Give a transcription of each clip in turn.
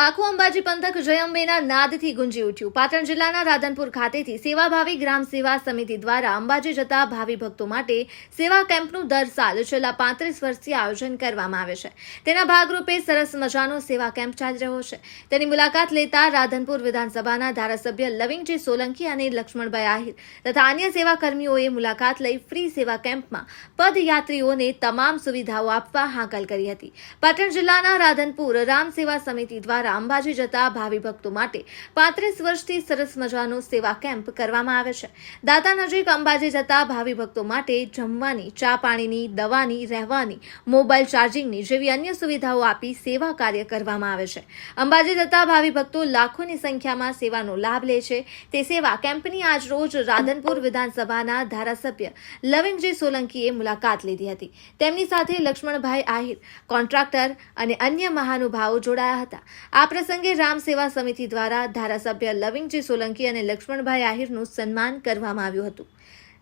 આખું અંબાજી પંથક જય અંબેના નાદથી ગુંજી ઉઠ્યું। પાટણ જિલ્લાના રાધનપુર ખાતેથી સેવાભાવી ગ્રામ સેવા સમિતિ દ્વારા અંબાજી જતા ભાવિ ભક્તો માટે સેવા કેમ્પનું દર સાલ છેલ્લા 35 વર્ષથી આયોજન કરવામાં આવે છે। તેના ભાગરૂપે સરસ મજાનો સેવા કેમ્પ ચાલી રહ્યો છે। તેની મુલાકાત લેતા રાધનપુર વિધાનસભાના ધારાસભ્ય લવિંગજી સોલંકી અને લક્ષ્મણભાઈ આહિર તથા અન્ય સેવાકર્મીઓએ મુલાકાત લઈ ફ્રી સેવા કેમ્પમાં પદયાત્રીઓને તમામ સુવિધાઓ આપવા હાકલ કરી હતી। પાટણ જિલ્લાના રાધનપુર રામ સેવા સમિતિ દ્વારા અંબાજી જતા ભાવિ ભક્તો માટે 35 વર્ષથી સરસ મજાનો સેવા કેમ્પ કરવામાં આવે છે। દાતા નજીક અંબાજી જતા ભાવિ ભક્તો માટે જમવાની, ચા પાણીની, દવાની, રહેવાની, મોબાઈલ ચાર્જિંગની જેવી અન્ય સુવિધાઓ આપી સેવા કાર્ય કરવામાં આવે છે। અંબાજી જતા ભાવિ ભક્તો લાખોની સંખ્યામાં સેવાનો લાભ લે છે। તે સેવા કેમ્પની આજ રોજ રાધનપુર વિધાનસભાના ધારાસભ્ય લવિંગજી સોલંકીએ મુલાકાત લીધી હતી। તેમની સાથે લક્ષ્મણભાઈ આહિર, કોન્ટ્રાક્ટર અને અન્ય મહાનુભાવો જોડાયા હતા। આ પ્રસંગે રામ સેવા સમિતિ દ્વારા ધારાસભ્ય લવિંગજી સોલંકી અને લક્ષ્મણભાઈ આહિરનું સન્માન કરવામાં આવ્યું હતું।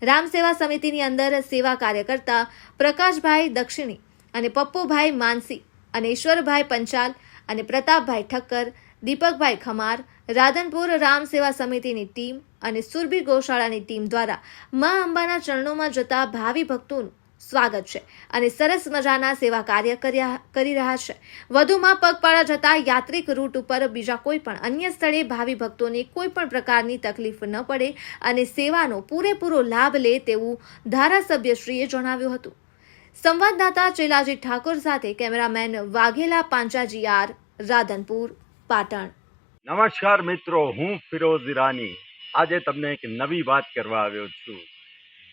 રામ સેવા સમિતિની અંદર સેવા કાર્ય કરતા પ્રકાશભાઈ દક્ષિણી અને પપ્પુભાઈ માનસી અને ઈશ્વરભાઈ પંચાલ અને પ્રતાપભાઈ ઠક્કર, દીપકભાઈ ખમાર, રાધનપુર રામ સેવા સમિતિની ટીમ અને સુરભી ગૌશાળાની ટીમ દ્વારા મા અંબાના ચરણોમાં જતા ભાવિ ભક્તોનું સ્વાગત છે અને સરસ મજાના સેવા કાર્ય કરી રહ્યા છે। વધુમાં પગપાળા જતા યાત્રિક રૂટ ઉપર બીજા કોઈ પણ અન્ય સ્થળે ભાવિ ભક્તોને કોઈ પણ પ્રકારની તકલીફ ન પડે અને સેવાનો પૂરેપૂરો લાભ લે તેવું ધારાસભ્યશ્રીએ જણાવ્યું હતું। સંવાદદાતા ચેલાજી ઠાકોર સાથે કેમેરામેન વાઘેલા પાંચાજી આર, રાધનપુર, પાટણ। નમસ્કાર મિત્રો, હું ફિરોઝ ઈરાની આજે તમને એક નવી વાત કરવા આવ્યો છું।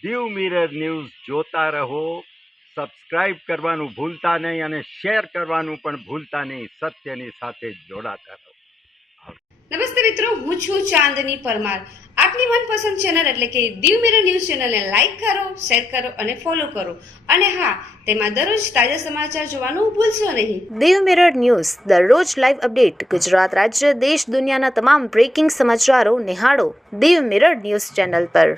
દીવ મિરર ન્યૂઝ જોતા રહો, સબસ્ક્રાઇબ કરવાનું ભૂલતા નહીં અને શેર કરવાનું પણ ભૂલતા નહીં। સત્યની સાથે જોડાતા રહો। નમસ્તે મિત્રો, હું છું ચાંદની પરમાર। આપની મનપસંદ ચેનલ એટલે કે દીવ મિરર ન્યૂઝ ચેનલને લાઈક કરો, શેર કરો અને ફોલો કરો અને હા, તેમાં દરરોજ તાજા સમાચાર જોવાનું ભૂલશો નહીં। દીવ મિરર ન્યૂઝ દરરોજ લાઈવ અપડેટ ગુજરાત રાજ્ય, દેશ, દુનિયાના તમામ બ્રેકિંગ સમાચારો નિહાળો દીવ મિરર ન્યૂઝ ચેનલ પર।